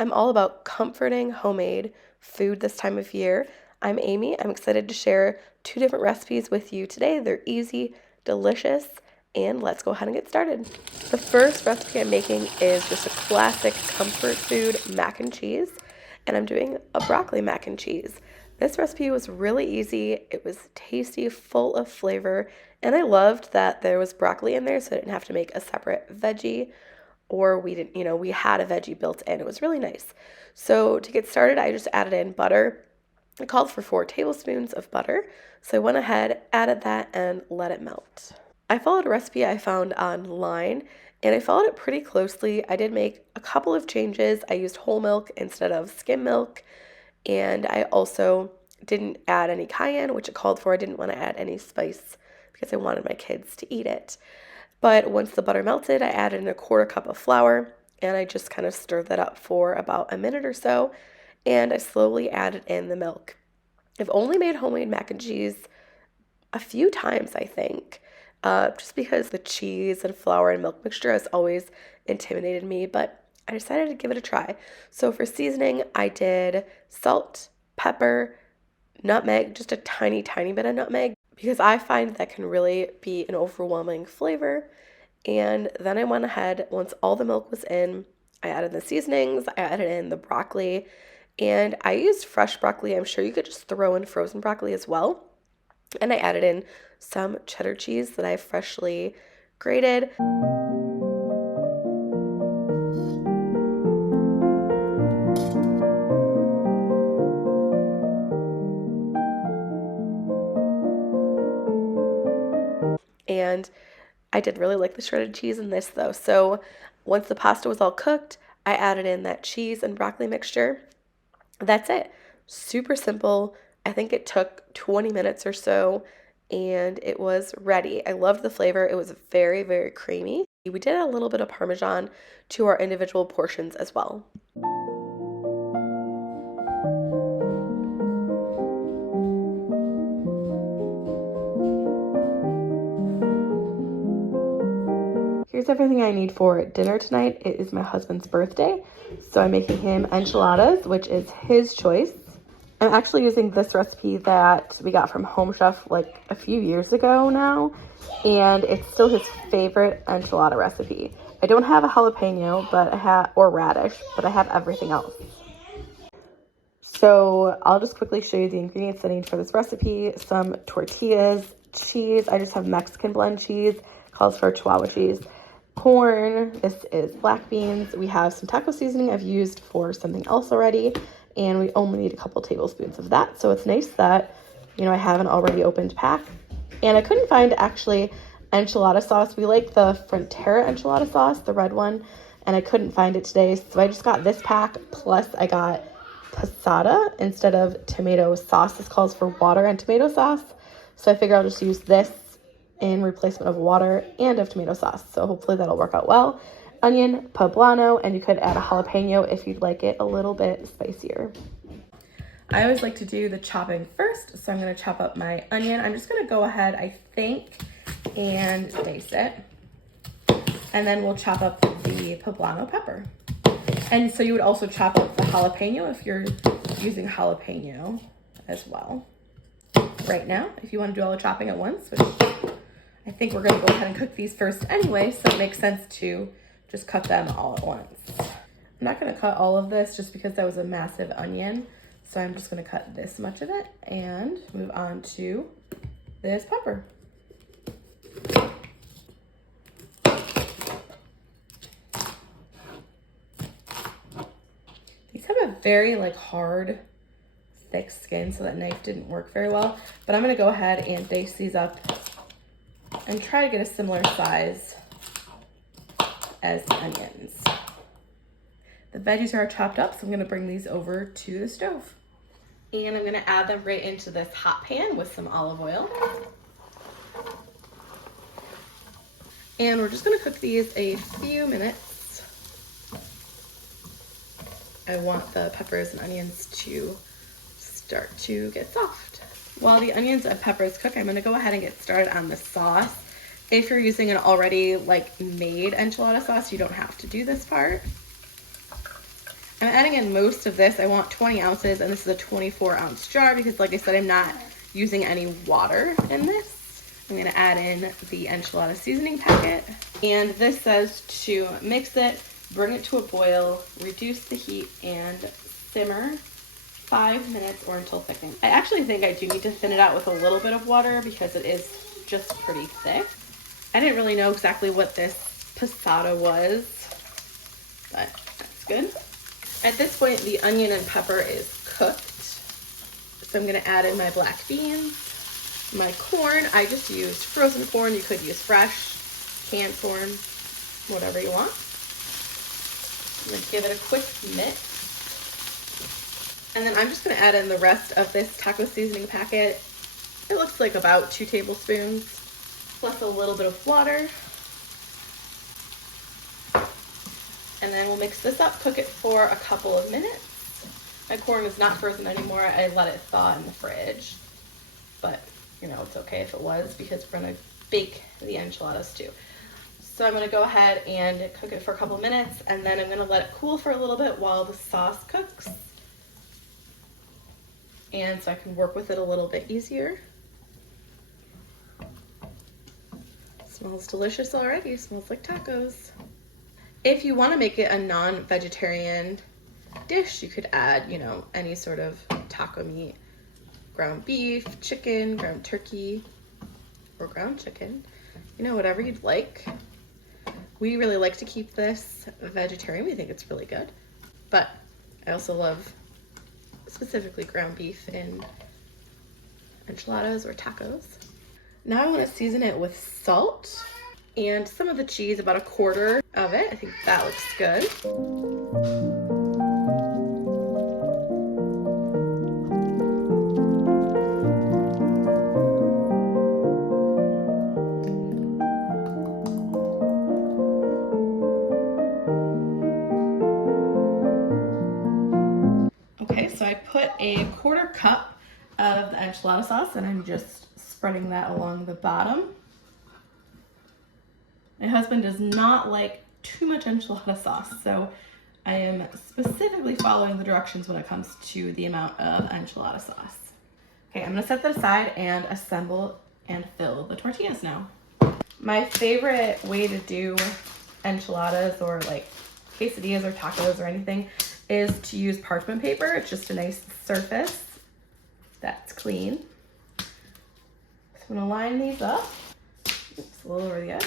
I'm all about comforting homemade food this time of year. I'm Amy. I'm excited to share two different recipes with you today. They're easy, delicious, and let's go ahead and get started. The first recipe I'm making is just a classic comfort food mac and cheese, and I'm doing a broccoli mac and cheese. This recipe was really easy. It was tasty, full of flavor, and I loved that there was broccoli in there so I didn't have to make a separate veggie or we didn't, we had a veggie built in. It was really nice. So to get started, I just added in butter. I called for 4 tablespoons of butter. So I went ahead, added that, and let it melt. I followed a recipe I found online, and I followed it pretty closely. I did make a couple of changes. I used whole milk instead of skim milk, and I also didn't add any cayenne, which it called for. I didn't want to add any spice because I wanted my kids to eat it. But once the butter melted, I added in a 1/4 cup of flour, and I just kind of stirred that up for about a minute or so, and I slowly added in the milk. I've only made homemade mac and cheese a few times, I think, just because the cheese and flour and milk mixture has always intimidated me, but I decided to give it a try. So for seasoning, I did salt, pepper, nutmeg, just a tiny, tiny bit of nutmeg, because I find that can really be an overwhelming flavor. And then I went ahead, once all the milk was in, I added the seasonings, I added in the broccoli, and I used fresh broccoli. I'm sure you could just throw in frozen broccoli as well. And I added in some cheddar cheese that I freshly grated. And I did really like the shredded cheese in this though. So once the pasta was all cooked, I added in that cheese and broccoli mixture. That's it. Super simple. I think it took 20 minutes or so and it was ready. I loved the flavor. It was very, very creamy. We did a little bit of Parmesan to our individual portions as well. Here's everything I need for dinner tonight. It is my husband's birthday, so I'm making him enchiladas, which is his choice. I'm actually using this recipe that we got from Home Chef like a few years ago now, and it's still his favorite enchilada recipe. I don't have a jalapeno, or radish, but I have everything else. So I'll just quickly show you the ingredients I need for this recipe. Some tortillas, cheese. I just have Mexican blend cheese, calls for Chihuahua cheese. Corn, this is black beans. We have some taco seasoning I've used for something else already, and we only need a couple tablespoons of that. So it's nice that, I have an already opened pack. And I couldn't find actually enchilada sauce. We like the Frontera enchilada sauce, the red one, and I couldn't find it today. So I just got this pack, plus I got passata instead of tomato sauce. This calls for water and tomato sauce. So I figure I'll just use this in replacement of water and of tomato sauce. So hopefully that'll work out well. Onion, poblano, and you could add a jalapeno if you'd like it a little bit spicier. I always like to do the chopping first, so I'm gonna chop up my onion. I'm just gonna go ahead, I think, and dice it. And then we'll chop up the poblano pepper. And so you would also chop up the jalapeno if you're using jalapeno as well. Right now, if you wanna do all the chopping at once, which I think we're gonna go ahead and cook these first anyway, so it makes sense to just cut them all at once. I'm not gonna cut all of this just because that was a massive onion. So I'm just gonna cut this much of it and move on to this pepper. These have a very hard, thick skin, so that knife didn't work very well. But I'm gonna go ahead and dice these up and try to get a similar size as the onions. The veggies are chopped up, so I'm gonna bring these over to the stove. And I'm gonna add them right into this hot pan with some olive oil. And we're just gonna cook these a few minutes. I want the peppers and onions to start to get soft. While the onions and peppers cook, I'm gonna go ahead and get started on the sauce. If you're using an already made enchilada sauce, you don't have to do this part. I'm adding in most of this. I want 20 ounces, and this is a 24-ounce jar because, like I said, I'm not using any water in this. I'm gonna add in the enchilada seasoning packet. And this says to mix it, bring it to a boil, reduce the heat, and simmer 5 minutes or until thickening. I actually think I do need to thin it out with a little bit of water because it is just pretty thick. I didn't really know exactly what this passata was, but that's good. At this point, the onion and pepper is cooked. So I'm gonna add in my black beans, my corn. I just used frozen corn. You could use fresh, canned corn, whatever you want. I'm gonna give it a quick mix. And then I'm just gonna add in the rest of this taco seasoning packet. It looks like about 2 tablespoons, plus a little bit of water. And then we'll mix this up, cook it for a couple of minutes. My corn is not frozen anymore. I let it thaw in the fridge. But, you know, it's okay if it was because we're gonna bake the enchiladas too. So I'm gonna go ahead and cook it for a couple of minutes, and then I'm gonna let it cool for a little bit while the sauce cooks. And so I can work with it a little bit easier. Smells delicious already. Smells like tacos. If you want to make it a non-vegetarian dish, you could add, you know, any sort of taco meat, ground beef, chicken, ground turkey, or ground chicken, you know, whatever you'd like. We really like to keep this vegetarian. We think it's really good, but I also love specifically ground beef in enchiladas or tacos. Now I want to season it with salt and some of the cheese, about 1/4 of it. I think that looks good. Okay, so I put a 1/4 cup of the enchilada sauce, and I'm just spreading that along the bottom. My husband does not like too much enchilada sauce, so I am specifically following the directions when it comes to the amount of enchilada sauce. Okay, I'm gonna set that aside and assemble and fill the tortillas now. My favorite way to do enchiladas or like quesadillas or tacos or anything is to use parchment paper. It's just a nice surface that's clean. So I'm gonna line these up. Oops, a little over the edge.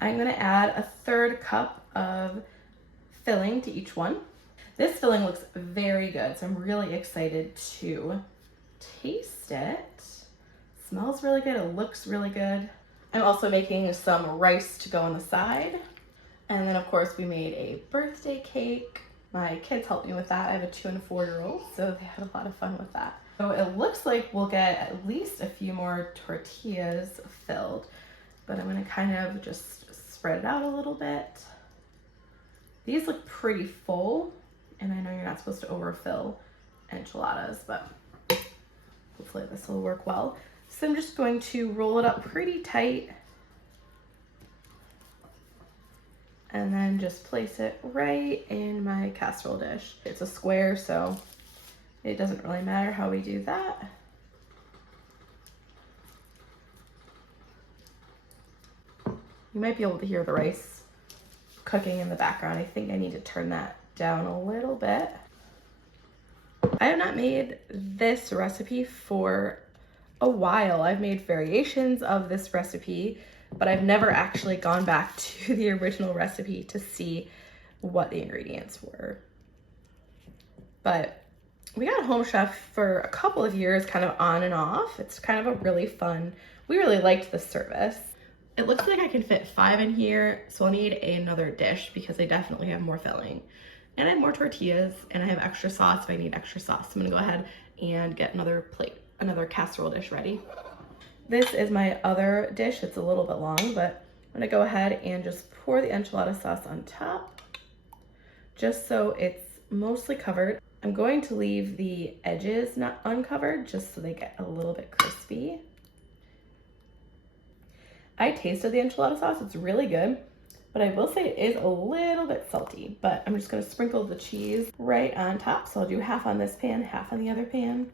I'm gonna add a 1/3 cup of filling to each one. This filling looks very good, so I'm really excited to taste it. Smells really good, it looks really good. I'm also making some rice to go on the side. And then of course we made a birthday cake. My kids helped me with that. I have a 2- and 4-year-old, so they had a lot of fun with that. So it looks like we'll get at least a few more tortillas filled, but I'm gonna kind of just spread it out a little bit. These look pretty full, and I know you're not supposed to overfill enchiladas, but hopefully this will work well. So I'm just going to roll it up pretty tight and then just place it right in my casserole dish. It's a square, so it doesn't really matter how we do that. You might be able to hear the rice cooking in the background. I think I need to turn that down a little bit. I have not made this recipe for a while. I've made variations of this recipe, but I've never actually gone back to the original recipe to see what the ingredients were. But we got Home Chef for a couple of years, kind of on and off. It's kind of a really fun, we really liked the service. It looks like I can fit 5 in here, so I'll need another dish because I definitely have more filling. And I have more tortillas, and I have extra sauce if I need extra sauce. So I'm gonna go ahead and get another plate, another casserole dish ready. This is my other dish. It's a little bit long, but I'm gonna go ahead and just pour the enchilada sauce on top, just so it's mostly covered. I'm going to leave the edges not uncovered, just so they get a little bit crispy. I tasted the enchilada sauce, it's really good, but I will say it is a little bit salty, but I'm just gonna sprinkle the cheese right on top. So I'll do half on this pan, half on the other pan.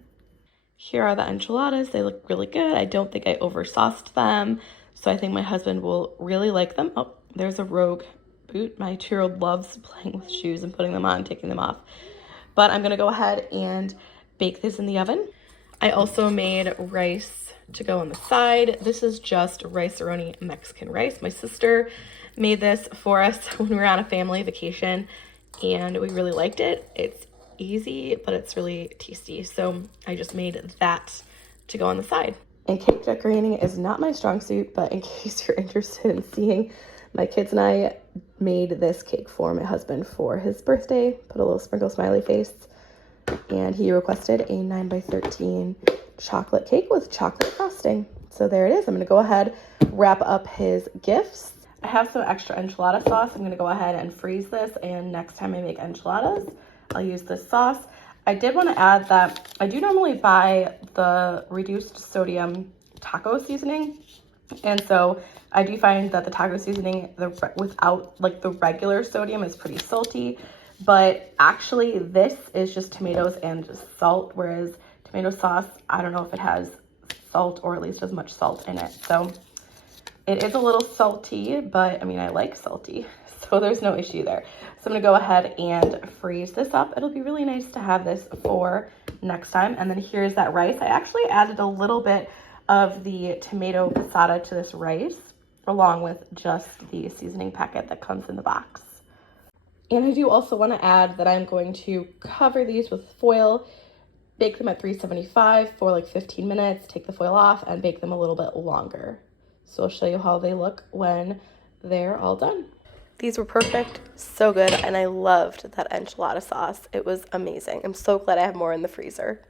Here are the enchiladas. They look really good. I don't think I over-sauced them, so I think my husband will really like them. Oh, there's a rogue boot. My 2-year-old loves playing with shoes and putting them on, taking them off. But I'm gonna go ahead and bake this in the oven. I also made rice to go on the side. This is just rice-a-roni Mexican rice. My sister made this for us when we were on a family vacation, and we really liked it. It's easy, but it's really tasty. So I just made that to go on the side. And cake decorating is not my strong suit, but in case you're interested in seeing, my kids and I made this cake for my husband for his birthday. Put a little sprinkle smiley face. And he requested a 9x13 chocolate cake with chocolate frosting. So there it is. I'm gonna go ahead, wrap up his gifts. I have some extra enchilada sauce. I'm gonna go ahead and freeze this, and next time I make enchiladas, I'll use this sauce. I did wanna add that I do normally buy the reduced sodium taco seasoning. And so I do find that the taco seasoning without like the regular sodium is pretty salty. But actually this is just tomatoes and salt, whereas tomato sauce, I don't know if it has salt or at least as much salt in it. So it is a little salty, but I mean, I like salty, so there's no issue there. So I'm gonna go ahead and freeze this up. It'll be really nice to have this for next time. And then here's that rice. I actually added a little bit of the tomato passata to this rice, along with just the seasoning packet that comes in the box. And I do also want to add that I'm going to cover these with foil, bake them at 375 for like 15 minutes, take the foil off, and bake them a little bit longer. So I'll show you how they look when they're all done. These were perfect, so good, and I loved that enchilada sauce. It was amazing. I'm so glad I have more in the freezer.